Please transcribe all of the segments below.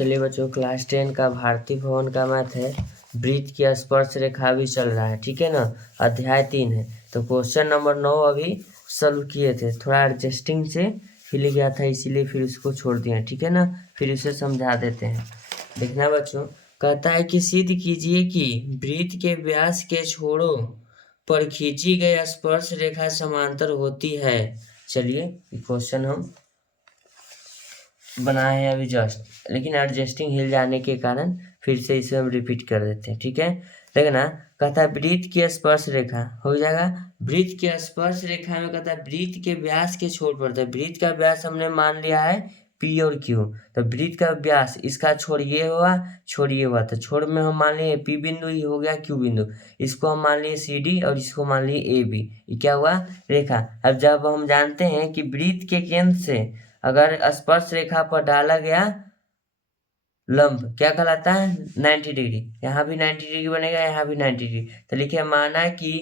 चलिए बच्चों, क्लास 10 का भारतीय भवन का मैथ है। वृत्त की स्पर्श रेखा भी चल रहा है, ठीक है ना। अध्याय 3 है। तो क्वेश्चन नंबर 9 अभी सॉल्व किए थे, थोड़ा एडजस्टिंग से हिल गया था इसीलिए फिर उसको छोड़ दिया, ठीक है ना। फिर उसे समझा देते हैं। देखना बच्चों, कहता है कि सिद्ध कीजिए कि वृत्त के व्यास के छोरों पर खींची गई स्पर्श रेखा समांतर होती है। चलिए क्वेश्चन हम बनाए हैं अभी जस्ट, लेकिन एडजस्टिंग हिल जाने के कारण फिर से इसे हम रिपीट कर देते हैं, ठीक है। देखना, कहता है वृत्त की स्पर्श रेखा हो जाएगा। वृत्त की स्पर्श रेखा में कहता है वृत्त के व्यास के छोर पर, तो वृत्त का व्यास हमने मान लिया है P और Q। तो वृत्त का व्यास, इसका छोर ये हुआ, छोर ये हुआ, तो छोर में हम मान लिए P बिंदु, ही हो गया Q बिंदु। इसको हम मान लिए CD और इसको मान लिए AB। ये क्या हुआ, रेखा। अब जब हम जानते हैं कि वृत्त के केंद्र से अगर स्पर्श रेखा पर डाला गया लंब क्या कहलाता है, 90 डिग्री। यहाँ भी 90 डिग्री बनेगा, यहाँ भी 90 डिग्री। तो लिखिए, माना कि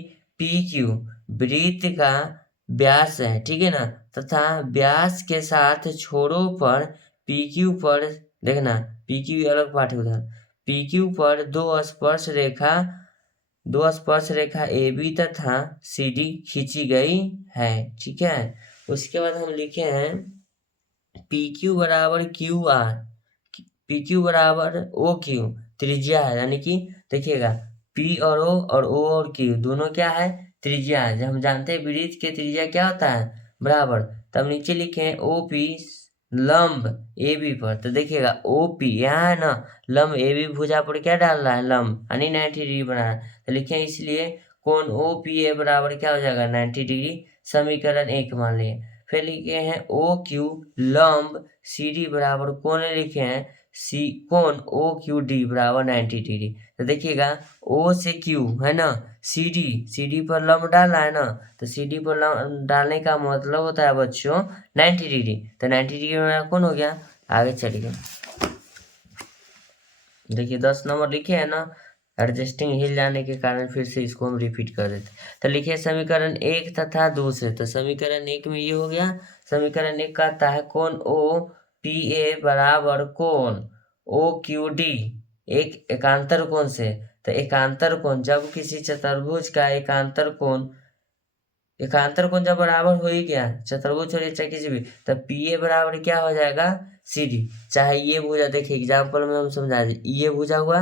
PQ वृत्त का व्यास है, ठीक है ना, तथा व्यास के साथ छोरों पर PQ पर, देखना PQ अलग पाठ है उधर, PQ पर दो स्पर्श रेखा AB तथा CD खींची गई है, ठीक है। उसके बाद हम लिखे हैं PQ बराबर QR, PQ बराबर OQ त्रिज्या है, यानी कि देखिएगा P और O और O और Q दोनों क्या है, त्रिज्या है। जब हम जानते हैं वृत्त के त्रिज्या क्या होता है, बराबर, तब नीचे लिखे हैं OP लंब AB पर। तो देखिएगा OP यहाँ है ना, लंब AB भुजा पर क्या डाल रहा है, लंब, यानी 90 डिग्री बना रहा है। तो लिखे इसलिए कोण OPA बराबर क्या हो जाएगा, 90 डिग्री। समीकरण 1 मान लिए। फिर लिखे हैं OQ लंब CD बराबर कोण लिखे हैं कोण OQD बराबर 90 डिग्री। तो देखिएगा O से Q है ना, CD पर लंब डालना है ना, तो CD पर लंब डालने का मतलब होता है बच्चों 90 डिग्री। तो 90 डिग्री मेरा कौन हो गया। आगे चलिए, देखिए 10 नंबर लिखे है ना, एडजस्टिंग हिल जाने के कारण फिर से इसको हम रिपीट कर देते। तो लिखिए समीकरण 1 तथा 2 से। तो समीकरण 1 में ये हो गया, समीकरण 1 कहता है कोण OPA बराबर कोण OQD एक एकांतर कोण से। तो एकांतर कोण, जब किसी चतुर्भुज का एकांतर कोण जब बराबर हो ही गया, चतुर्भुज हो चाहे किसी भी, तब PA बराबर क्या हो जाएगा, CD। चाहे ये भुजा, देखिए एग्जाम्पल में हम समझा दें, ये भुजा हुआ,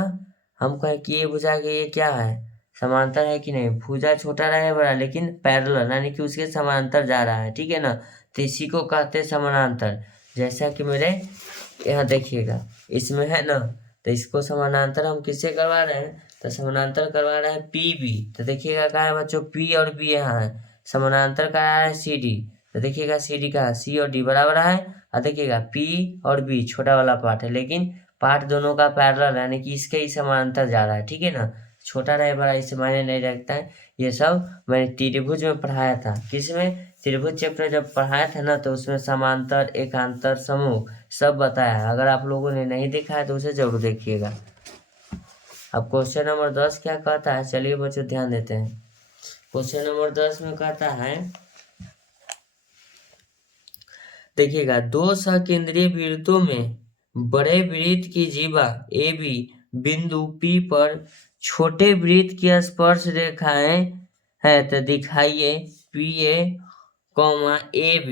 हम कहें कि ये भुजा के ये क्या है, समांतर है कि नहीं। भुजा छोटा रहे बड़ा, लेकिन पैरेलल यानी कि उसके समांतर जा रहा है, ठीक है ना। तो इसी को कहते हैं समानांतर। जैसा कि मेरे यहाँ देखिएगा इसमें है ना, तो इसको समानांतर हम किससे करवा रहे हैं, तो समानांतर करवा रहे हैं PB। तो देखिएगा क्या है बच्चों, P और B यहाँ है, समानांतर करा रहा है CD। तो देखिएगा CD का C और D बराबर है, और देखिएगा P और B छोटा वाला पार्ट है, लेकिन पार्ट दोनों का पैरेलल यानी कि इसके ही समानांतर जा रहा है, ठीक है ना। छोटा रहे बड़ा इससे मायने नहीं रखता है। ये सब मैंने त्रिभुज में पढ़ाया था, किसमें, त्रिभुज चैप्टर जब पढ़ाया था ना, तो उसमें समांतर एकांतर समूह सब बताया है। अगर आप लोगों ने नहीं देखा है तो उसे जरूर देखिएगा। अब क्वेश्चन नंबर 10 क्या कहता है, चलिए बच्चों ध्यान देते हैं। क्वेश्चन नंबर 10 में कहता है, देखिएगा दो सकेंद्रीय वृत्तों में बड़े वृत्त की जीवा AB बिंदु P पर छोटे वृत्त की स्पर्श रेखाएं है, तो दिखाइए PA AB,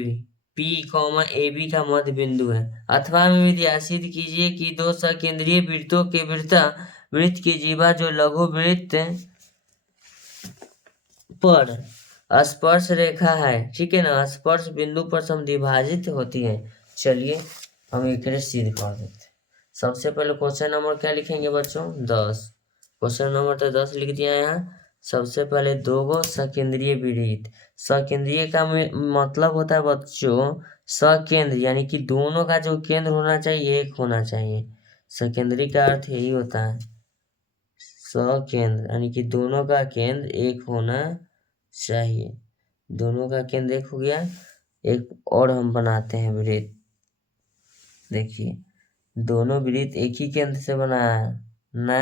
P AB का मध्य बिंदु है। अथवा में विद्या सिद्ध कीजिए कि दो सकेंद्रीय वृत्तों के वृत्त की जीवा जो लघु वृत्त पर स्पर्श रेखा है, ठीक है ना, स्पर्श बिंदु पर समद्विभाजित होती है। चलिए हम एक सिद्ध कर देते हैं। सबसे पहले क्वेश्चन नंबर क्या लिखेंगे बच्चों, 10। क्वेश्चन नंबर तो 10 लिख दिया यहाँ। सबसे पहले दो सकेंद्रीय वृत्त, सकेंद्रीय का मतलब होता है बच्चों सकेंद्र, यानी कि दोनों का जो केंद्र होना चाहिए एक होना चाहिए। सकेंद्री का अर्थ यही होता है, सकेंद्र यानी कि दोनों का केंद्र एक होना चाहिए। दोनों का केंद्र एक हो गया। एक और हम बनाते हैं वृत्त, देखिए दोनों वृत्त एक ही केंद्र से बनाना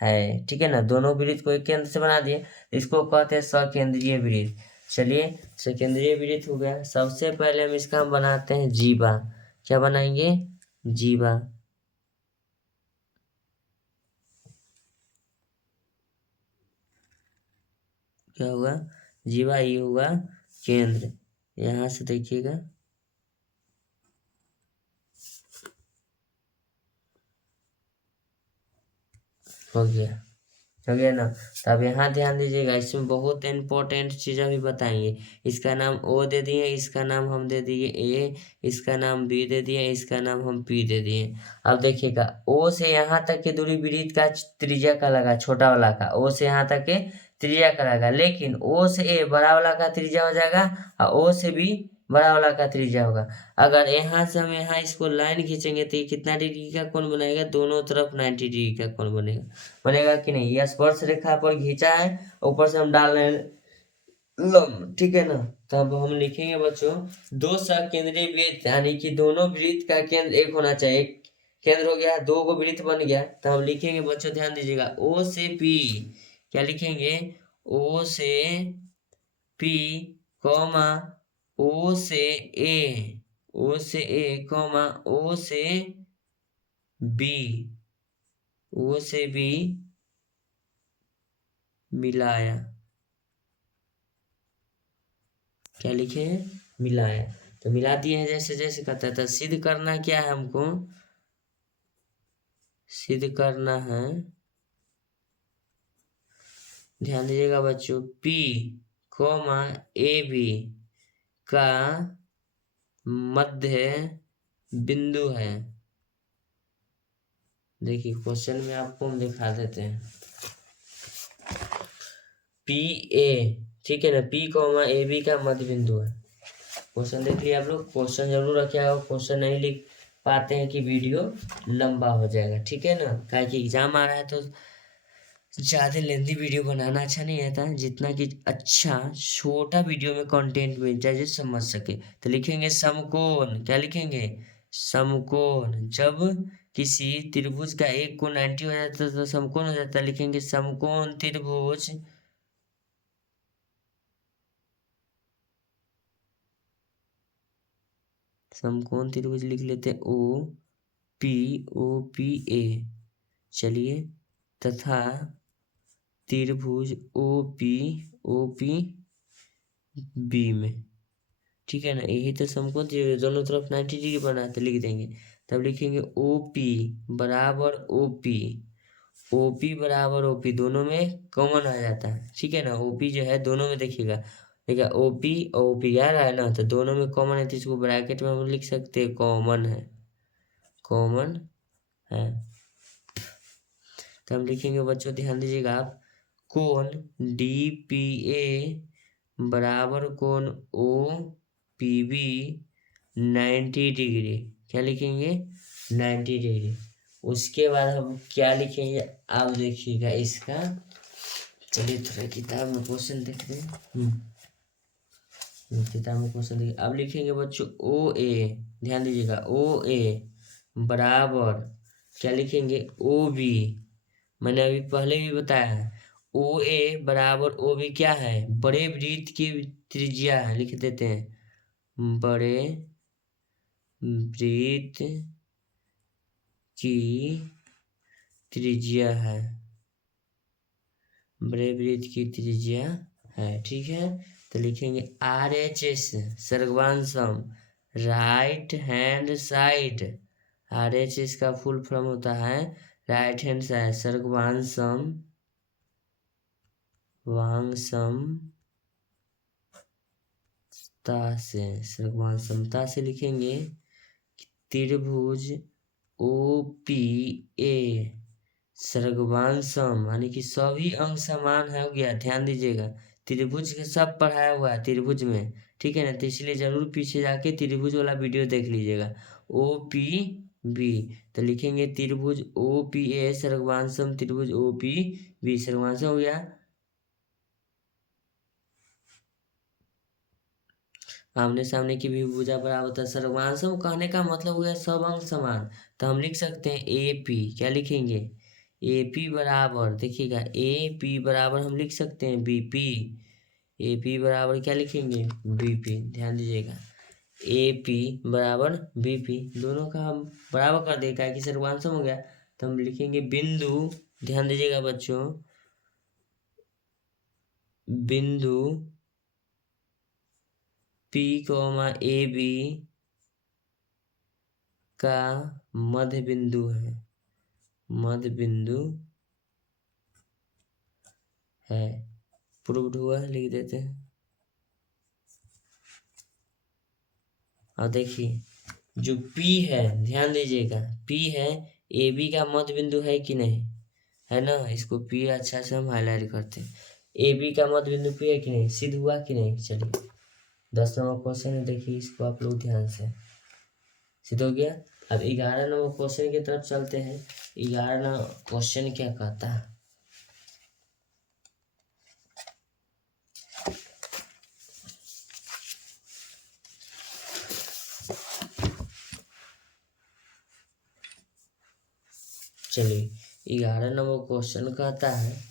है, ठीक है ना। दोनों वृत्त को एक केंद्र से बना दिए, इसको कहते हैं सकेंद्रीय वृत्त। चलिए सकेंद्रीय वृत्त हो गया। सबसे पहले हम इसका बनाते हैं जीवा। क्या बनाएंगे, जीवा। क्या होगा, जीवा ई होगा केंद्र। यहाँ से देखिएगा, हो गया ना। तो अब यहाँ ध्यान दीजिएगा, इसमें बहुत इंपॉर्टेंट चीज़ अभी बताएंगे। इसका नाम ओ दे दिए, इसका नाम हम दे दिए ए, इसका नाम बी दे दिए, इसका नाम हम पी दे दिए। अब देखिएगा, ओ से यहाँ तक की दूरी वृत्त का त्रिज्या का लगा, छोटा वाला का, ओ से यहाँ तक के त्रिज्या का लगा, लेकिन ओ से ए बड़ा वाला का त्रिज्या हो जाएगा और ओ से बी बड़ा वाला का त्रिज्या होगा। अगर यहाँ से हम यहाँ इसको लाइन खींचेंगे तो ये कितना डिग्री का कोण बनाएगा, दोनों तरफ 90 डिग्री का कोण बनेगा। बनेगा कि नहीं, यह स्पर्श रेखा पर खींचा है, ऊपर से हम डाल रहे हैं लंब, ठीक है ना। तब हम लिखेंगे बच्चों, दो सकेंद्रीय वृत्त, यानी कि दोनों वृत्त का केंद्र एक होना चाहिए। एक केंद्र हो गया, दो को वृत्त बन गया, तो हम लिखेंगे बच्चों, ध्यान दीजिएगा, ओ से पी, क्या लिखेंगे, ओ से पी कॉमा ओ से ए, ओ से ए कॉमा ओ से बी, ओ से बी मिलाया, क्या लिखे, मिलाया। तो मिला दिए हैं, जैसे जैसे कहता था। सिद्ध करना क्या है हमको, सिद्ध करना है, ध्यान दीजिएगा बच्चों, P, ए बी का मध्य बिंदु है। देखिए क्वेश्चन में आपको हम दिखा देते हैं, पी ए, ठीक है ना, P, ए बी का मध्य बिंदु है। क्वेश्चन देख लिया आप लोग, क्वेश्चन जरूर रखिएगा, क्वेश्चन नहीं लिख पाते हैं कि वीडियो लंबा हो जाएगा, ठीक है ना, काहे कि एग्जाम आ रहा है तो ज़्यादा लेंथी वीडियो बनाना अच्छा नहीं रहता, जितना कि अच्छा छोटा वीडियो में कंटेंट मिल जाए जो समझ सके। तो लिखेंगे समकोण, क्या लिखेंगे, समकोण, जब किसी त्रिभुज का एक कोण 90 हो जाता है तो समकोण हो जाता है, लिखेंगे समकोण त्रिभुज, समकोण त्रिभुज लिख लेते हैं ओ पी ए, चलिए, तथा त्रिभुज ओ पी बी में, ठीक है ना, यही तो समकोण त्रिभुज, दोनों तरफ 90 डिग्री बना तो लिख देंगे। तब लिखेंगे ओ पी बराबर ओ पी बराबर ओ पी, दोनों में कॉमन आ जाता है, ठीक है ना। ओ पी जो है दोनों में देखिएगा, देखिए ओ पी आ रहा है ना, तो दोनों में कॉमन है, तो इसको ब्रैकेट में हम लिख सकते हैं कॉमन है, कॉमन है। तो हम लिखेंगे बच्चों, ध्यान दीजिएगा आप, कोण डी पी ए बराबर कोण ओ पी बी 90 डिग्री, क्या लिखेंगे, 90 डिग्री। उसके बाद हम क्या लिखेंगे, आप देखिएगा इसका, चलिए थोड़ा किताब में क्वेश्चन देखते हैं। किताब में क्वेश्चन देखिए, अब लिखेंगे बच्चों ओ ए, ध्यान दीजिएगा, ओ ए बराबर क्या लिखेंगे, ओ बी, मैंने अभी पहले भी बताया है, ओ ए बराबर ओ बी क्या है, बड़े वृत्त की त्रिज्या है, लिख देते हैं, बड़े वृत्त की त्रिज्या है, बड़े वृत्त की त्रिज्या है, ठीक है। तो लिखेंगे RHS सर्गवांशम, राइट हैंड साइड, RHS का फुल फॉर्म होता है राइट हैंड साइड, सर्गवांशम, वांगसम से, सर्गवांशमता से लिखेंगे त्रिभुज ओ पी ए सर्गवांशम, यानी कि सभी अंग समान है, हो गया, ध्यान दीजिएगा, त्रिभुज के सब पढ़ाया हुआ है त्रिभुज में, ठीक है ना, तो इसलिए जरूर पीछे जाके त्रिभुज वाला वीडियो देख लीजिएगा, ओ पी बी। तो लिखेंगे त्रिभुज ओ पी ए सर्गवांशम, त्रिभुज ओ पी बी, सर्गवांशम हो गया। आमने सामने की भी भुजा बराबर होता है, सर्वांशम कहने का मतलब हो गया सब अंग समान। तो हम लिख सकते हैं ए पी, क्या लिखेंगे, ए पी बराबर, देखिएगा ए पी बराबर हम लिख सकते हैं बी पी, ए पी बराबर क्या लिखेंगे, बी पी, ध्यान दीजिएगा, ए पी बराबर बी पी, दोनों का हम बराबर कर देगा कि सर्वांशम हो गया। तो हम लिखेंगे बिंदु, ध्यान दीजिएगा बच्चों, बिंदु P, AB का मध्य बिंदु है, मध्य बिंदु है। प्रूव्ड हुआ है, लिख देते हैं। और देखिए जो P है, ध्यान दीजिएगा, P है, AB का मध्य बिंदु है कि नहीं, है ना। इसको P अच्छा से हम हाईलाइट करते हैं। AB का मध्य बिंदु P है कि नहीं, सिद्ध हुआ कि नहीं। चलिए 10 नंबर क्वेश्चन है, देखिए इसको आप लोग ध्यान से। सिद्ध हो गया। अब 11 नंबर क्वेश्चन की तरफ चलते हैं। 11 नंबर क्वेश्चन क्या कहता है। चलिए 11 नंबर क्वेश्चन कहता है,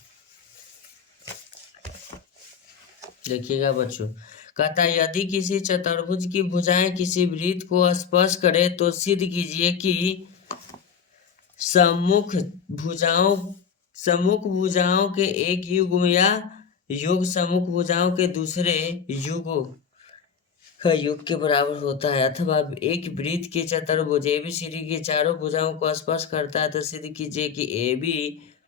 देखिएगा बच्चों, कहता है यदि किसी चतुर्भुज की भुजाएं किसी वृत्त को स्पर्श करे तो सिद्ध कीजिए कि सम्मुख भुजाओं के एक युग्म या योग सम्मुख भुजाओं के दूसरे योग के बराबर होता है, अथवा एक वृत्त के चतुर्भुज ABCD की चारों भुजाओं को स्पर्श करता है तो सिद्ध कीजिए कि AB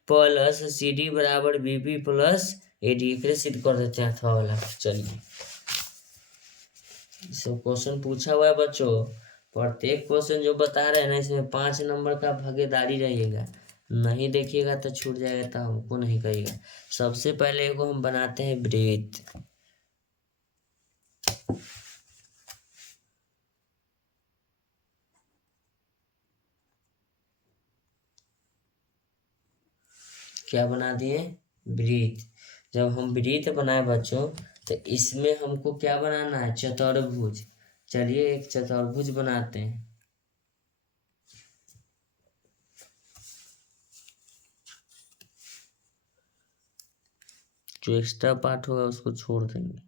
प्लस CD बराबर BB प्लस AD। सिद्ध कर देते हैं अथवा वाला। चलिए सब क्वेश्चन पूछा हुआ है बच्चों, प्रत्येक क्वेश्चन जो बता रहे हैं ना इसमें 5 नंबर का भागीदारी रहिएगा, नहीं देखिएगा तो छूट जाएगा, तो हमको नहीं कहिएगा। सबसे पहले को हम बनाते हैं वृत्त। क्या बना दिए, वृत्त। जब हम वृत्त बनाए बच्चों तो इसमें हमको क्या बनाना है, चतुर्भुज। चलिए एक चतुर्भुज बनाते हैं। जो एक्स्ट्रा पार्ट होगा उसको छोड़ देंगे।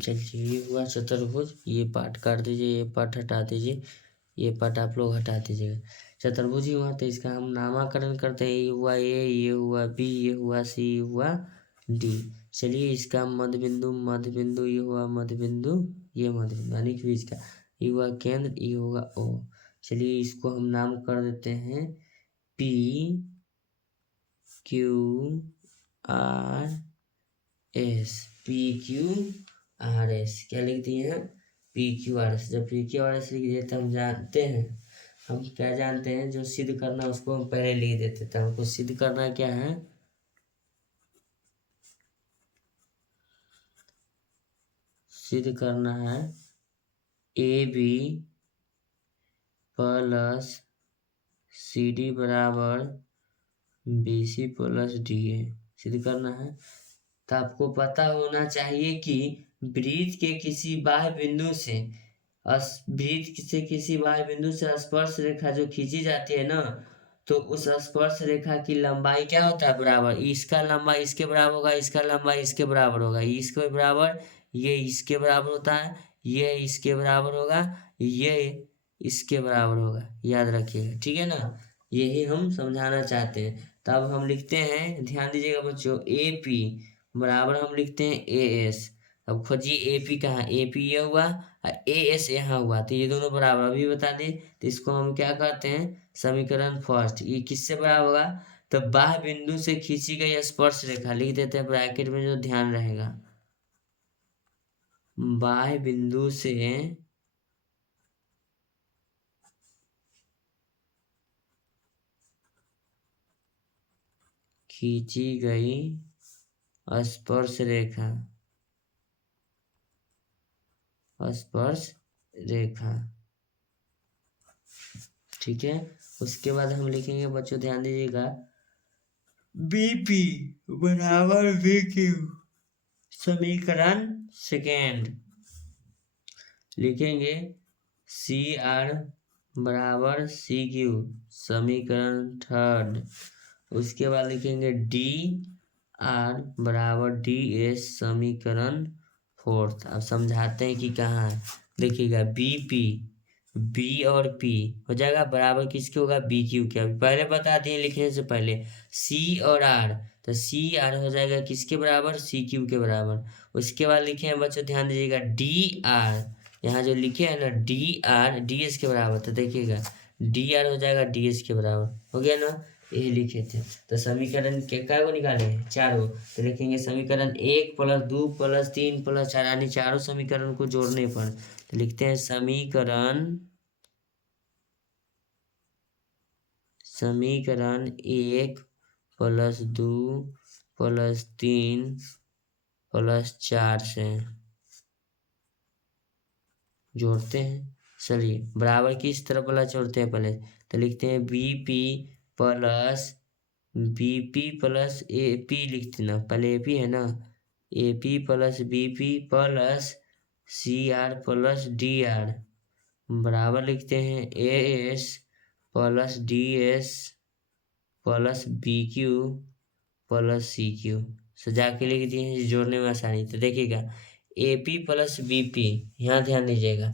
चलिए ये हुआ चतुर्भुज, ये पार्ट काट दीजिए, ये पार्ट हटा दीजिए, ये पार्ट आप लोग हटा दीजिएगा। चतुर्भुज ही हुआ तो इसका हम नामकरण करते हैं। ये हुआ A, ये हुआ B, ये हुआ C, ये हुआ D। चलिए इसका मध्य बिंदु, ये हुआ मध्य बिंदु, ये मध्य बिंदु यानी कि इसका ये हुआ केंद्र, ये होगा O। चलिए इसको हम नाम कर देते हैं P Q R S। PQRS क्या लिख दिए हैं, PQRS। जब PQRS लिख दिए तो हम जानते हैं, हम क्या जानते हैं, जो सिद्ध करना उसको हम पहले लिख देते। तो हमको सिद्ध करना क्या है, सिद्ध करना है AB प्लस CD बराबर BC प्लस DA सिद्ध करना है। तो आपको पता होना चाहिए कि वृत्त के किसी बाह्य बिंदु से किसी बाह्य बिंदु से स्पर्श रेखा जो खींची जाती है ना, तो उस स्पर्श रेखा की लंबाई क्या होता है, बराबर। इसका लंबा इसके बराबर होगा, इसका लंबा इसके बराबर होगा, इसके बराबर, ये इसके बराबर होता है, ये इसके बराबर होगा, ये इसके बराबर होगा। याद रखिएगा, ठीक है ना। यही हम समझाना चाहते हैं। तब हम लिखते हैं, ध्यान दीजिएगा बच्चों, AP बराबर हम लिखते हैं AS। अब खोजिए AP कहाँ, AP ये हुआ और AS यहाँ हुआ, तो ये दोनों बराबर अभी बता दें। तो इसको हम क्या कहते हैं, समीकरण फर्स्ट। ये किससे बराबर होगा, तो बाह्य बिंदु से खींची गई स्पर्श रेखा, लिख देते हैं ब्रैकेट में, जो ध्यान रहेगा, बाह्य बिंदु से खींची गई स्पर्श रेखा, स्पर्श रेखा, ठीक है। उसके बाद हम लिखेंगे बच्चों, ध्यान दीजिएगा, बीपी बराबर VQ। समीकरण सेकेंड लिखेंगे CR बराबर CQ। समीकरण थर्ड। उसके बाद लिखेंगे DR बराबर DS। समीकरण फोर्थ। अब समझाते हैं कि कहाँ है। देखिएगा BP B और P हो जाएगा बराबर किसके होगा BQ के। अभी पहले बता दिए लिखने से पहले C और R, तो CR हो जाएगा किसके बराबर CQ के बराबर। उसके बाद लिखे हैं बच्चों ध्यान दीजिएगा DR, यहाँ जो लिखे हैं ना DR DS के बराबर, तो देखिएगा DR हो जाएगा DS के बराबर। हो गया ना, यही लिखे थे। तो समीकरण के क्या को निकाले हैं चारों, तो लिखेंगे समीकरण 1 + 2 + 3 + 4 यानी चारों समीकरण को जोड़ने पर तो लिखते हैं समीकरण 1 + 2 + 3 + 4 से जोड़ते हैं। चलिए बराबर किस तरफ वाला जोड़ते हैं पहले, तो लिखते हैं BP + AP लिखते ना, पहले AP है ना, AP + BP + CR + DR बराबर लिखते हैं AS + DS + BQ + CQ। सजा के लिख दिए हैं जोड़ने में आसानी। तो देखिएगा AP + BP, यहाँ ध्यान दीजिएगा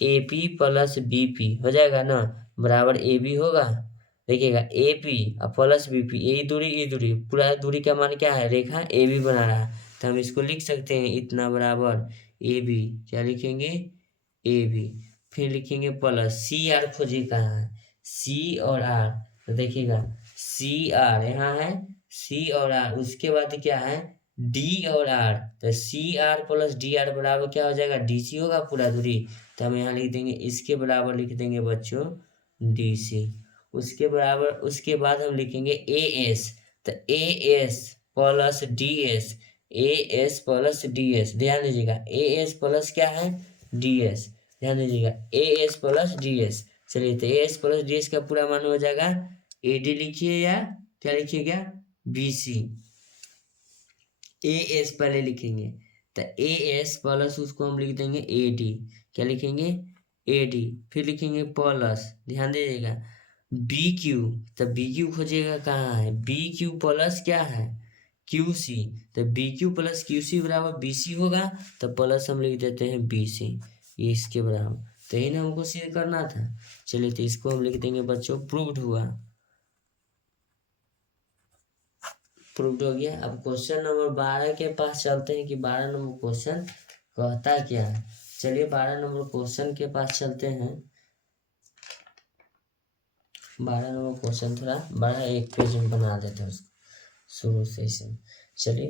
AP + BP हो जाएगा ना बराबर AB होगा। देखिएगा AP और + BP, ये दूरी पूरा दूरी का मान क्या है, रेखा AB बना रहा है, तो हम इसको लिख सकते हैं इतना बराबर AB। क्या लिखेंगे AB। फिर लिखेंगे प्लस CR खोजिए कहाँ है, C और R, तो देखिएगा CR यहाँ है, C और R, उसके बाद क्या है D और R, तो CR + DR बराबर क्या हो जाएगा DC होगा पूरा दूरी, तो हम यहाँ लिख देंगे इसके बराबर लिख देंगे बच्चों DC। उसके बराबर उसके बाद हम लिखेंगे AS, तो AS + DS, AS + DS ध्यान दीजिएगा AS प्लस क्या है DS, ध्यान दीजिएगा AS + DS। चलिए तो AS + DS का पूरा मान हो जाएगा AD लिखिए या क्या लिखिएगा BC। AS पहले लिखेंगे तो AS प्लस उसको हम लिख देंगे AD, क्या लिखेंगे AD। फिर लिखेंगे प्लस ध्यान दीजिएगा BQ, तो BQ खोजिएगा कहाँ है, BQ प्लस क्या है QC, तो BQ + QC बराबर BC होगा, तो प्लस हम लिख देते हैं BC, ये इसके बराबर। तो यही ना हमको सिद्ध करना था। चलिए तो इसको हम लिख देंगे बच्चों प्रूव्ड हुआ, प्रूव्ड हो गया। अब क्वेश्चन नंबर 12 के पास चलते हैं कि 12 नंबर क्वेश्चन कहता क्या है। चलिए 12 नंबर क्वेश्चन के पास चलते हैं। 12 नंबर क्वेश्चन थोड़ा बड़ा एक पेज में बना देते हैं उसको शुरू से इसे। चलिए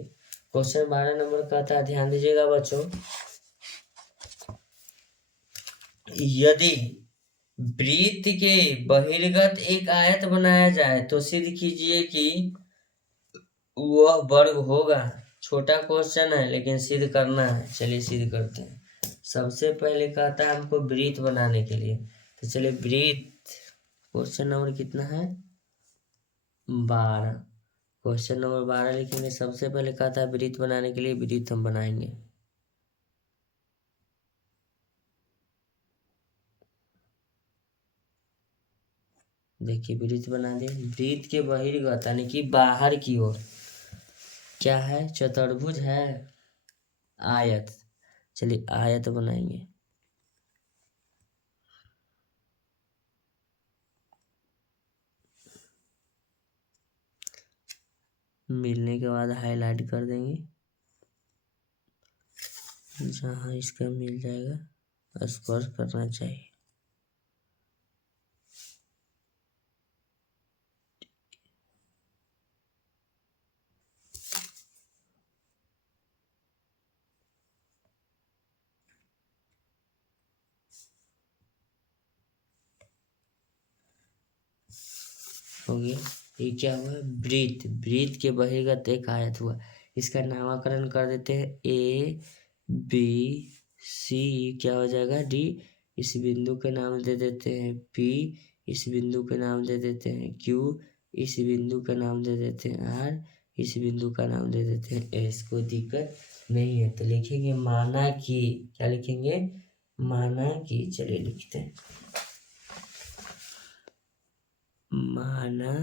क्वेश्चन 12 नंबर कहता है, ध्यान दीजिएगा बच्चों, यदि वृत्त के बहिर्गत एक आयत बनाया जाए तो सिद्ध कीजिए कि वह वर्ग होगा। छोटा क्वेश्चन है लेकिन सिद्ध करना है, चलिए सिद्ध करते हैं। सबसे पहले कहता है हमको वृत्त बनाने के लिए, तो चलिए वृत्त क्वेश्चन नंबर कितना है 12। क्वेश्चन नंबर 12 लिखेंगे। सबसे पहले कहता है वृत्त बनाने के लिए, वृत्त हम बनाएंगे। देखिए वृत्त बना दिए, वृत्त के बहिर्गत यानी कि बाहर की ओर क्या है, चतुर्भुज है, आयत। चलिए आयत बनाएंगे। मिलने के बाद हाईलाइट कर देंगे, जहाँ इसका मिल जाएगा स्पर्श करना चाहिए। हो गया, ये क्या हुआ वृत्त, वृत्त के बहिर्गत एक आयत हुआ। इसका नामकरण कर देते हैं ABC, क्या हो जाएगा D, इस बिंदु के नाम दे देते हैं P, इस बिंदु के नाम दे देते हैं Q, इस बिंदु का नाम दे देते हैं आर, इस बिंदु का नाम दे देते हैं एस, कोई दिक्कत नहीं है। तो लिखेंगे माना कि, क्या लिखेंगे, माना कि, चलिए लिखते हैं, माना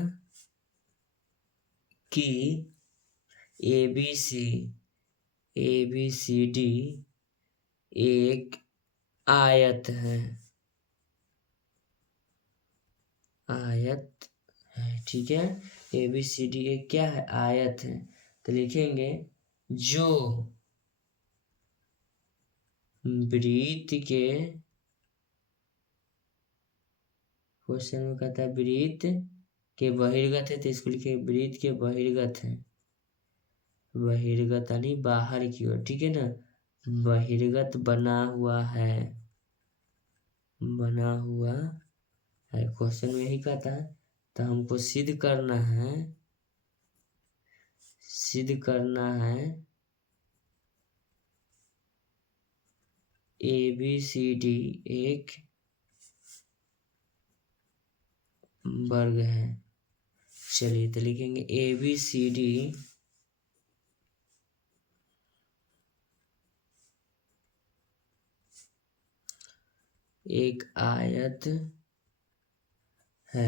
कि ABCD एक आयत है, आयत है, ठीक है। ABCD एक क्या है, आयत है। तो लिखेंगे जो वृत्त के, क्वेश्चन में कहता है वृत्त के बहिर्गत है, तो इसको लिखेंगे वृत्त के बहिर्गत है, बहिर्गत यानी बाहर की ओर, ठीक है ना, बहिर्गत बना हुआ है, बना हुआ है, क्वेश्चन में यही कहता है। तो हमको सिद्ध करना है, सिद्ध करना है ABCD एक वर्ग है। चलिए तो लिखेंगे ABCD एक आयत है।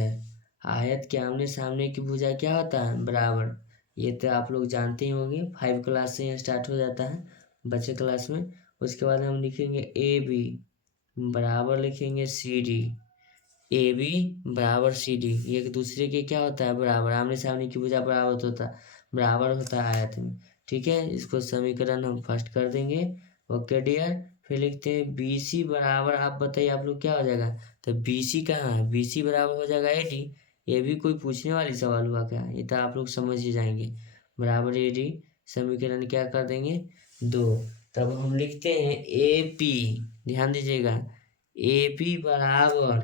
आयत के आमने सामने की भुजा क्या होता है, बराबर। ये तो आप लोग जानते ही होंगे, 5 क्लास से स्टार्ट हो जाता है बच्चे क्लास में। उसके बाद हम लिखेंगे AB बराबर लिखेंगे CD, AB बराबर CD, ये एक दूसरे के क्या होता है, बराबर, आमने सामने की भुजा बराबर होता है आयत में, ठीक है। इसको समीकरण हम फर्स्ट कर देंगे, ओके डियर। फिर लिखते हैं BC बराबर, आप बताइए आप लोग क्या हो जाएगा, तो BC कहाँ है, BC बराबर हो जाएगा AD। ये भी कोई पूछने वाली सवाल हुआ क्या, ये तो आप लोग समझ ही जाएंगे, बराबर AD। समीकरण क्या कर देंगे, 2। तब हम लिखते हैं AP, ध्यान दीजिएगा, AP बराबर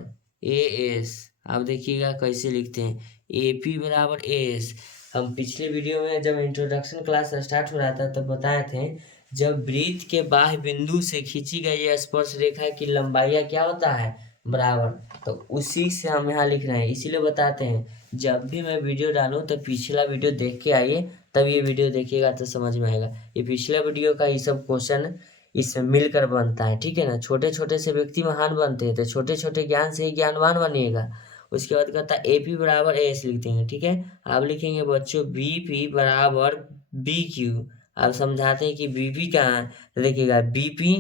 AS। अब देखिएगा कैसे लिखते हैं, AP बराबर AS। हम पिछले वीडियो में जब इंट्रोडक्शन क्लास स्टार्ट हो रहा था तब बताए थे, जब वृत्त के बाह्य बिंदु से खींची गई यह स्पर्श रेखा की लंबाई क्या होता है, बराबर। तो उसी से हम यहाँ लिख रहे हैं, इसीलिए बताते हैं जब भी मैं वीडियो डालूं तो पिछला वीडियो देख के आइए, तब ये वीडियो देखिएगा तो समझ में आएगा। ये पिछले वीडियो का ये सब क्वेश्चन इसमें मिलकर बनता है, ठीक है ना। छोटे छोटे से व्यक्ति महान बनते हैं, तो छोटे छोटे ज्ञान से ही ज्ञानवान बनिएगा। उसके बाद कहता है AP बराबर AS लिख देंगे, ठीक है। आप लिखेंगे बच्चों BP बराबर BQ। आप समझाते हैं कि BP कहाँ है, तो देखिएगा BP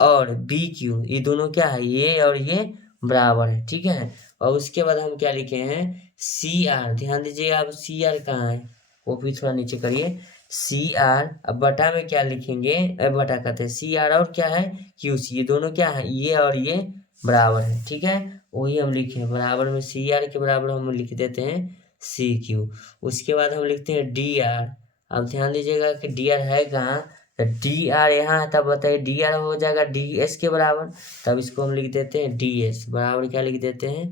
और BQ ये दोनों क्या है, ये और ये बराबर है, ठीक है। और उसके बाद हम क्या लिखे हैं, CR, ध्यान दीजिएगा, आप CR कहाँ है, वो भी थोड़ा नीचे करिए, CR। अब बटा में क्या लिखेंगे, बटा कहते हैं CR और क्या है QC, ये दोनों क्या है, ये और ये बराबर है, ठीक है। वही हम लिखे बराबर में CR के बराबर हम लिख देते हैं CQ। उसके बाद हम लिखते हैं DR। अब ध्यान दीजिएगा कि DR है कहाँ, तो DR यहाँ है, तब बताइए DR हो जाएगा DS के बराबर, तब इसको हम लिख देते हैं DS बराबर, क्या लिख देते हैं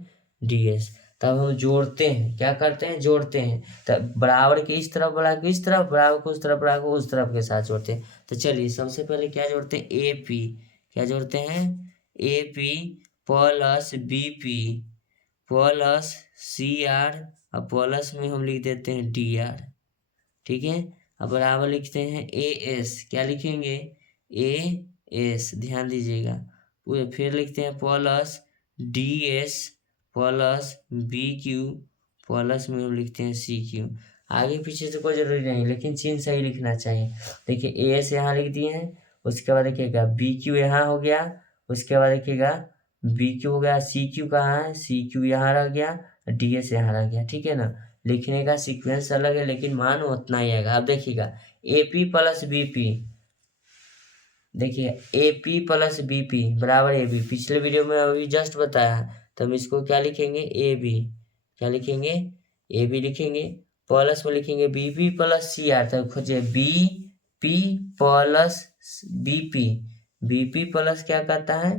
DS। तब हम जोड़ते हैं, क्या करते हैं, जोड़ते हैं। तब बराबर के इस तरफ, बराबर के इस तरफ, बराबर को उस तरफ, बराबर को उस तरफ के साथ जोड़ते हैं। तो चलिए सबसे पहले क्या जोड़ते हैं, AP, क्या जोड़ते हैं, AP plus BP plus CR और प्लस में हम लिख देते हैं DR, ठीक है। अब बराबर लिखते हैं AS, क्या लिखेंगे AS, ध्यान दीजिएगा। फिर लिखते हैं plus DS plus BQ plus में हम लिखते हैं CQ। आगे पीछे से कोई जरूरी नहीं, लेकिन चिन्ह सही लिखना चाहिए। देखिए AS यहाँ लिख दिए हैं, उसके बाद देखिएगा BQ यहाँ हो गया, उसके बाद देखिएगा BQ हो गया, CQ कहाँ है, CQ यहाँ रह गया, DS यहाँ रह गया, ठीक है ना। लिखने का सीक्वेंस अलग है लेकिन मान उतना ही आएगा। अब देखिएगा AP प्लस BP, देखिए AP प्लस BP बराबर AB, पिछले वीडियो में अभी जस्ट बताया, तो हम इसको क्या लिखेंगे AB, क्या लिखेंगे AB लिखेंगे, प्लस में लिखेंगे BP प्लस CR। तो खोजिए BP प्लस BP प्लस क्या कहता है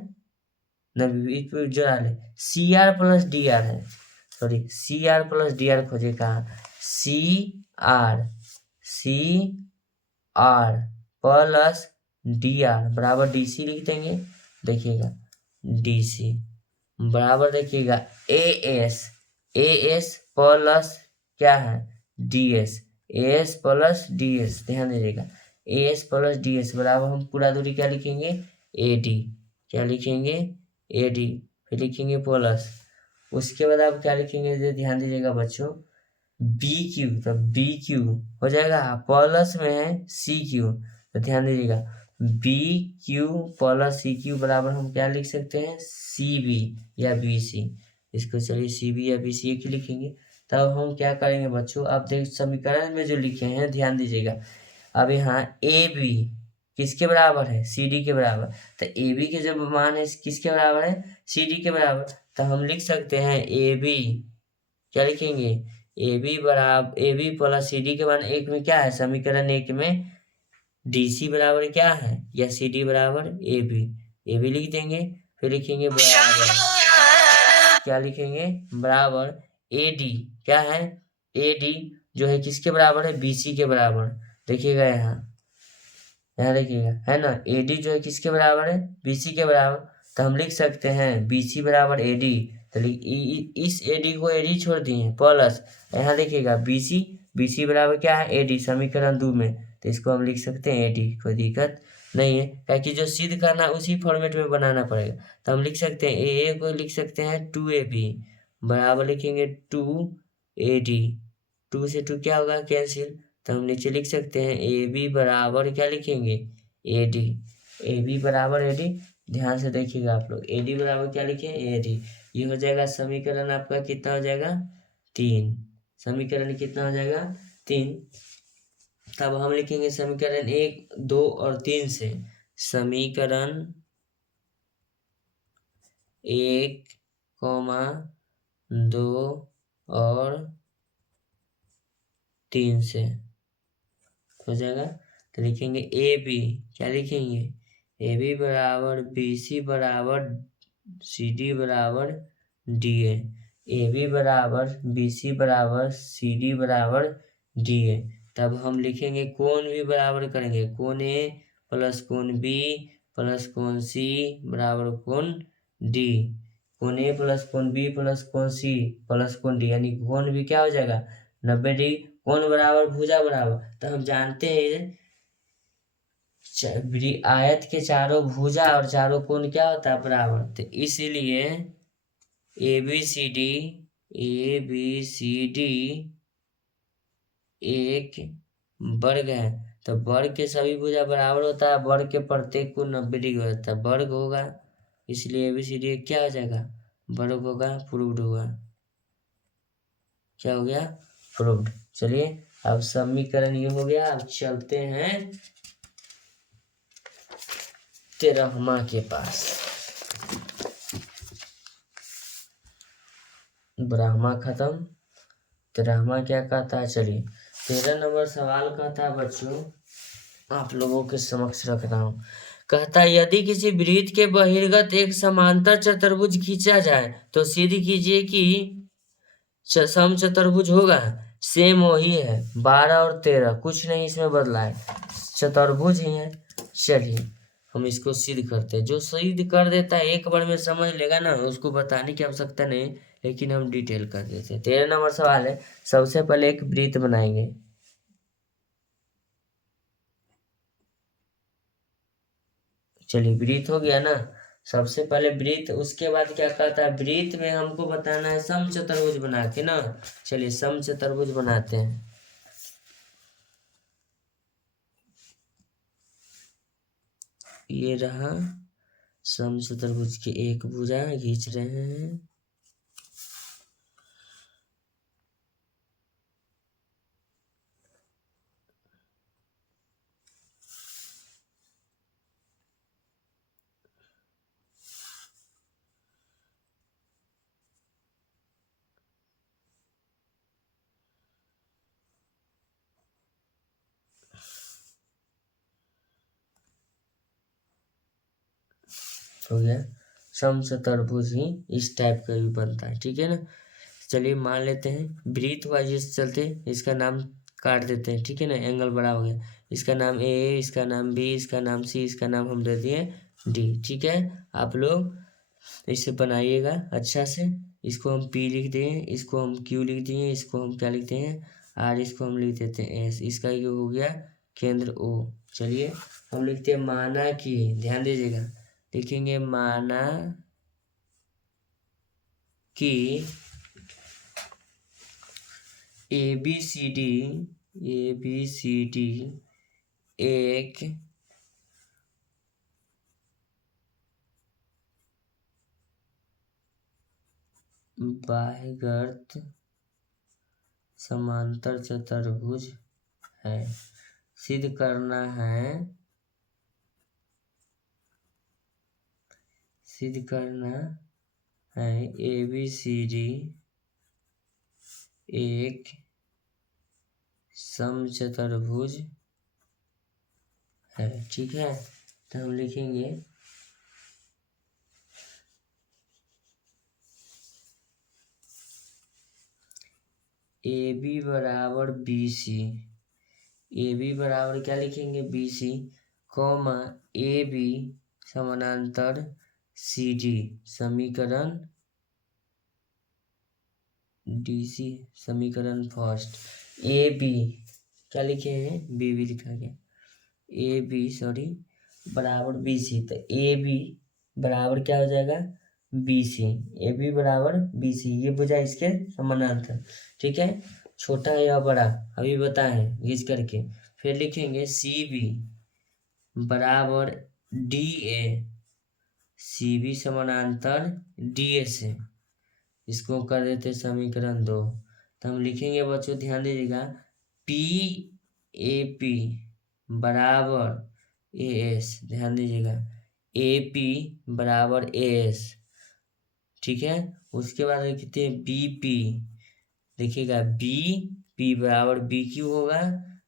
ना, BP जोड़ा ले, CR प्लस DR है, सॉरी CR प्लस DR खोजे कहाँ, CR प्लस DR बराबर DC लिख देंगे। देखिएगा DC बराबर देखिएगा AS प्लस क्या है D S, A S plus D S, ध्यान दीजिएगा A S plus D S बराबर हम पूरा दूरी क्या लिखेंगे ए डी, क्या लिखेंगे ए डी, फिर लिखेंगे प्लस, उसके बाद आप क्या लिखेंगे ध्यान दीजिएगा बच्चों बी क्यू, तो बी क्यू हो जाएगा, प्लस में है सी क्यू, तो ध्यान दीजिएगा B Q plus C Q बराबर हम क्या लिख सकते हैं सी बी या बी सी, इसको चलिए सी बी या बी सी एक ही लिखेंगे। तब हम क्या करेंगे बच्चों, आप देख समीकरण में जो लिखे हैं ध्यान दीजिएगा, अब यहाँ ए बी किसके बराबर है सी डी के बराबर, तो ए बी के जब मान है किसके बराबर है सी डी के बराबर, तो हम लिख सकते हैं ए बी, क्या लिखेंगे ए बी बराबर A B plus C D के मान एक में क्या है समीकरण एक में डी सी बराबर क्या है या सी डी बराबर ए बी लिख देंगे, फिर लिखेंगे बराबर, क्या लिखेंगे बराबर ए डी, क्या है ए डी जो है किसके बराबर है बी सी के बराबर, देखिएगा यहाँ देखिएगा है ना ए डी जो है किसके बराबर है बी सी के बराबर, तो हम लिख सकते हैं बी सी बराबर ए डी, तो इस ए डी को ए डी छोड़ दिए प्लस यहाँ देखिएगा बी सी बराबर क्या है ए डी समीकरण 2 में, तो इसको हम लिख सकते हैं ए डी, कोई दिक्कत नहीं है, क्योंकि जो सिद्ध करना उसी फॉर्मेट में बनाना पड़ेगा, तो हम लिख सकते हैं ए को लिख सकते हैं 2ab बराबर लिखेंगे 2ad, 2 से 2 क्या होगा कैंसिल, तो हम नीचे लिख सकते हैं ए बी बराबर क्या लिखेंगे ए डी, ए बी बराबर ए डी, ध्यान से देखिएगा आप लोग ए डी बराबर क्या लिखे ए डी, ये हो जाएगा समीकरण आपका कितना हो जाएगा 3, समीकरण कितना हो जाएगा 3, तब हम लिखेंगे समीकरण 1 2 और 3 से, समीकरण 1 2 और 3 से हो जाएगा, तो लिखेंगे ए बी, क्या लिखेंगे ए बी बराबर बी सी बराबर सी डी बराबर डी ए बी बराबर बी सी बराबर सी डी बराबर डी ए, तब हम लिखेंगे कोण भी बराबर करेंगे, कोण ए प्लस कोण बी प्लस कोण सी बराबर कोण डी, कोण ए प्लस कोण बी प्लस कोण सी प्लस कोण डी, यानी कोण भी क्या हो जाएगा 90 डिग्री, कोण बराबर भुजा बराबर, तो हम जानते हैं आयत के चारों भुजा और चारों कोण क्या होता है बराबर, तो इसीलिए ए बी सी डी एक वर्ग है, तो वर्ग के सभी भुजा बराबर होता है, वर्ग के प्रत्येक को 90 डिग्री होता है, वर्ग होगा, इसलिए ए बी सी डी क्या हो जाएगा वर्ग होगा, प्रूव्ड होगा, क्या हो गया प्रूव्ड। चलिए अब समीकरण ये हो गया, अब चलते हैं 13वां के पास, ब्राह्मा खत्म, 13वां क्या कहता है, चलिए 13 नंबर सवाल कहता है बच्चों, आप लोगों के समक्ष रख रहा हूं, कहता है यदि किसी वृत्त के बहिर्गत एक समांतर चतुर्भुज खींचा जाए तो सिद्ध कीजिए कि समचतुर्भुज होगा, सेम वही है 12 और 13, कुछ नहीं इसमें बदला है, चतुर्भुज ही है। चलिए हम इसको सिद्ध करते हैं, जो सिद्ध कर देता है एक बार में समझ लेगा ना, उसको बताने की आवश्यकता नहीं, लेकिन हम डिटेल कर देते हैं। 13 नंबर सवाल है, सबसे पहले एक वृत्त बनाएंगे, चलिए वृत्त हो गया ना, सबसे पहले वृत्त, उसके बाद क्या कहता है वृत्त में हमको बताना है समचतुर्भुज बना के ना, चलिए समचतुर्भुज बनाते हैं, ये रहा समचतुर्भुज की एक भुजा खींच रहे हैं, हो गया समचतुर्भुज ही इस टाइप का भी बनता है, ठीक है ना। चलिए मान लेते हैं वृत्त वाइज चलते, इसका नाम काट देते हैं, ठीक है ना, एंगल बड़ा हो गया, इसका नाम ए, इसका नाम बी, इसका नाम सी, इसका नाम हम दे दिए डी, ठीक है। आप लोग तो इसे बनाइएगा अच्छा से। इसको हम P लिख देंगे, इसको हम Q लिख देंगे, इसको हम क्या लिखते हैं R, इसको हम लिख देते हैं S। इसका ये हो गया केंद्र O। चलिए हम लिखते हैं माना कि, ध्यान दीजिएगा, लिखेंगे माना कि ABCD एक बाह्यगर्त समांतर चतुर्भुज है। सिद्ध करना है ABCD एक समचतुर्भुज है। ठीक है, तो हम लिखेंगे AB बराबर BC, AB बराबर क्या लिखेंगे BC, कॉमा AB समानांतर CD, समीकरण DC, समीकरण फर्स्ट। AB क्या लिखे हैं, BB लिखा गया, AB सॉरी बराबर BC, तो AB बराबर क्या हो जाएगा BC, AB बराबर BC, ये बुझा इसके समानांतर। ठीक है, छोटा या बड़ा अभी बताएं घिस करके। फिर लिखेंगे CB बराबर DA, CB समानांतर DA से, इसको कर देते समीकरण 2। तो हम लिखेंगे बच्चों ध्यान दीजिएगा PAP बराबर AS, ध्यान दीजिएगा AP बराबर AS। ठीक है, उसके बाद लिखते हैं BP, देखिएगा BP बराबर BQ होगा,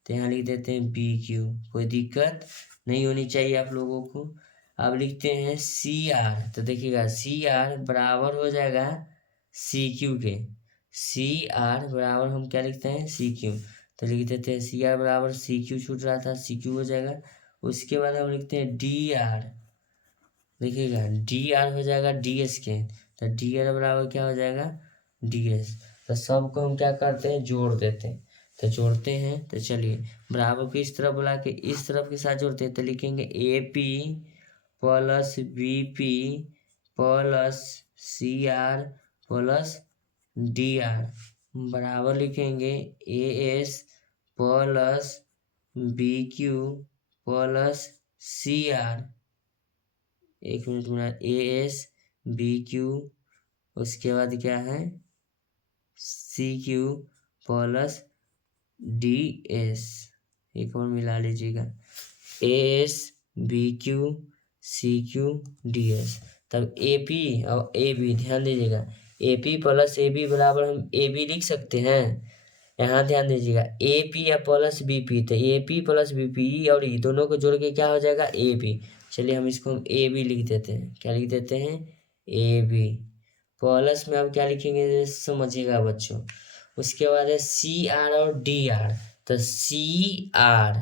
तो यहाँ लिख देते हैं BQ, कोई दिक्कत नहीं होनी चाहिए आप लोगों को। अब लिखते हैं CR, तो देखिएगा CR बराबर हो जाएगा CQ के, CR बराबर हम क्या लिखते हैं CQ, तो लिख देते हैं CR बराबर CQ, छूट रहा था CQ हो जाएगा। उसके बाद हम लिखते हैं DR, देखिएगा DR हो जाएगा DS के, तो DR बराबर क्या हो जाएगा DS। तो सबको हम क्या करते हैं जोड़ देते हैं, तो जोड़ते हैं, तो चलिए बराबर को इस तरफ बुला के इस तरफ के साथ जोड़ते हैं, तो लिखेंगे AP plus BP plus CR plus DR बराबर लिखेंगे AS plus BQ plus CR, एक मिनट में, AS BQ उसके बाद क्या है CQ प्लस DS, एक और मिला लीजिएगा AS BQ CQ DS। तब AP और AB, ध्यान दीजिएगा AP प्लस AB बराबर हम AB लिख सकते हैं, यहाँ ध्यान दीजिएगा AP या प्लस BP, तो AP प्लस BP और E दोनों को जोड़ के क्या हो जाएगा AB। चलिए हम इसको हम AB लिख देते हैं, क्या लिख देते हैं AB। प्लस में अब क्या लिखेंगे समझिएगा बच्चों। उसके बाद है CR और DR, तो CR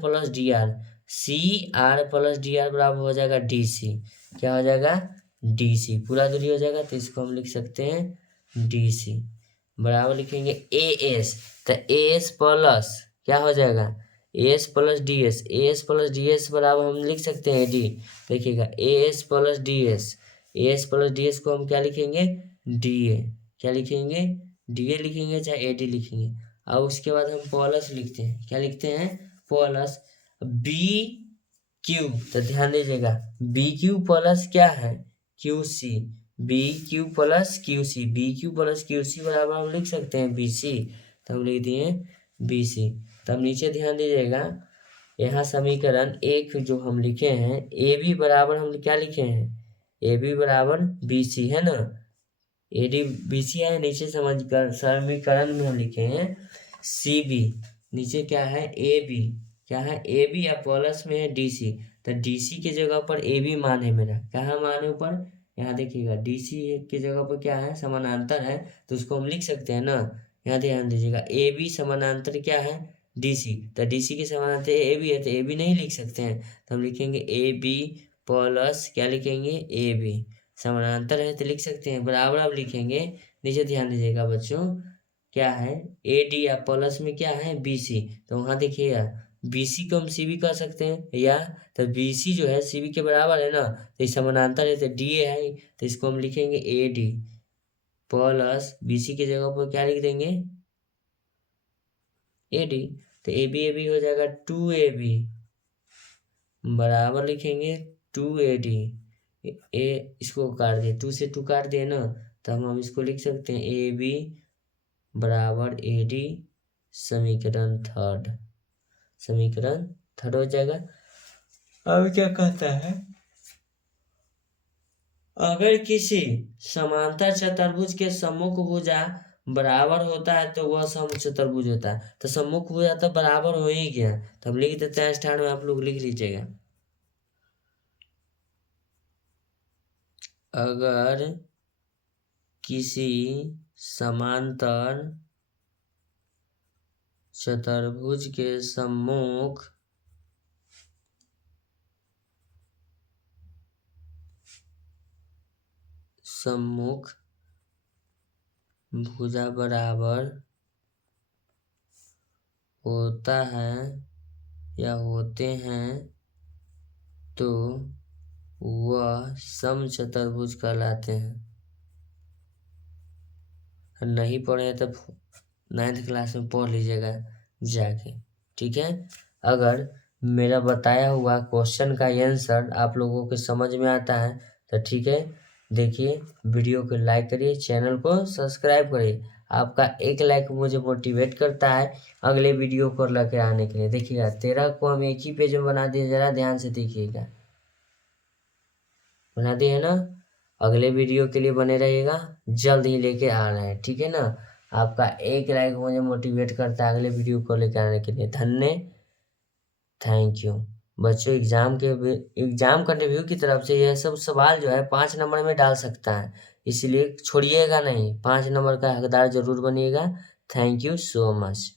plus DR, CR plus DR बराबर हो जाएगा DC, क्या हो जाएगा DC, पूरा दूरी हो जाएगा, तो इसको हम लिख सकते हैं DC बराबर लिखेंगे AS, तो AS प्लस क्या हो जाएगा AS प्लस DS बराबर हम लिख सकते हैं AD, देखिएगा AS प्लस DS को हम क्या लिखेंगे DA, क्या लिखेंगे DA लिखेंगे चाहे AD लिखेंगे। अब उसके बाद हम प्लस लिखते हैं, क्या लिखते हैं प्लस BQ, तो ध्यान दीजिएगा BQ प्लस क्या है QC, BQ प्लस QC बराबर हम लिख सकते हैं BC, तो हम लिख दिए BC। तब नीचे ध्यान दीजिएगा यहाँ समीकरण एक जो हम लिखे हैं AB बराबर हम क्या लिखे हैं AB बराबर BC है ना, AD BC है, नीचे समझ कर समीकरण में हम लिखे हैं CB, नीचे क्या है AB, क्या है AB या प्लस में है DC, तो DC के जगह पर AB मान है मेरा, कहाँ मान है ऊपर, यहाँ देखिएगा DC के जगह पर क्या है समानांतर है, तो उसको हम लिख सकते हैं ना। यहाँ ध्यान दीजिएगा AB समानांतर क्या है DC, तो DC के समानांतर AB है, तो AB नहीं लिख सकते हैं, तो हम लिखेंगे AB प्लस क्या लिखेंगे AB, समानांतर है तो लिख सकते हैं, बराबर आप लिखेंगे। नीचे ध्यान दीजिएगा बच्चों, क्या है AD या प्लस में क्या है BC, तो वहाँ देखिएगा BC को हम CB कह सकते हैं, या तो BC जो है CB के बराबर है ना, तो इस समानांतर है तो DA है, तो इसको हम लिखेंगे AD प्लस BC की जगह पर क्या लिख देंगे AD, तो AB हो जाएगा 2AB बराबर लिखेंगे 2AD। इसको काट दिए, 2 से 2 काट दिए ना, तो हम इसको लिख सकते हैं AB बराबर AD। समीकरण थर्ड हो जाएगा। अब क्या कहता है, अगर किसी समांतर चतुर्भुज के सम्मुख भुजा बराबर होता है तो वह समचतुर्भुज होता है। तो सम्मुख भुजा तो बराबर हो ही गया, तो हम लिख देते हैं स्टार्ट में, आप लोग लिख लीजिएगा। अगर किसी समांतर चतुर्भुज के सम्मुख भुजा बराबर होता है या होते हैं तो वह समचतुर्भुज कहलाते हैं। नहीं पढ़े तो 9th क्लास में पढ़ लीजिएगा जाके, ठीक है। अगर मेरा बताया हुआ क्वेश्चन का आंसर आप लोगों के समझ में आता है तो ठीक है, देखिए वीडियो को लाइक करिए, चैनल को सब्सक्राइब करिए। आपका एक लाइक मुझे मोटिवेट करता है अगले वीडियो को लेकर आने के लिए। देखिएगा 13 को हम एक ही पेज में बना दिए, जरा ध्यान से देखिएगा, बना दिए ना। अगले वीडियो के लिए बने रहिएगा, जल्द ही लेके आ रहे हैं, ठीक है ना। आपका एक लाइक मुझे मोटिवेट करता है अगले वीडियो को लेकर आने के लिए। थैंक यू बच्चों। एग्जाम का रिव्यू की तरफ से यह सब सवाल जो है 5 नंबर में डाल सकता है, इसलिए छोड़िएगा नहीं, 5 नंबर का हकदार जरूर बनिएगा। Thank you so much.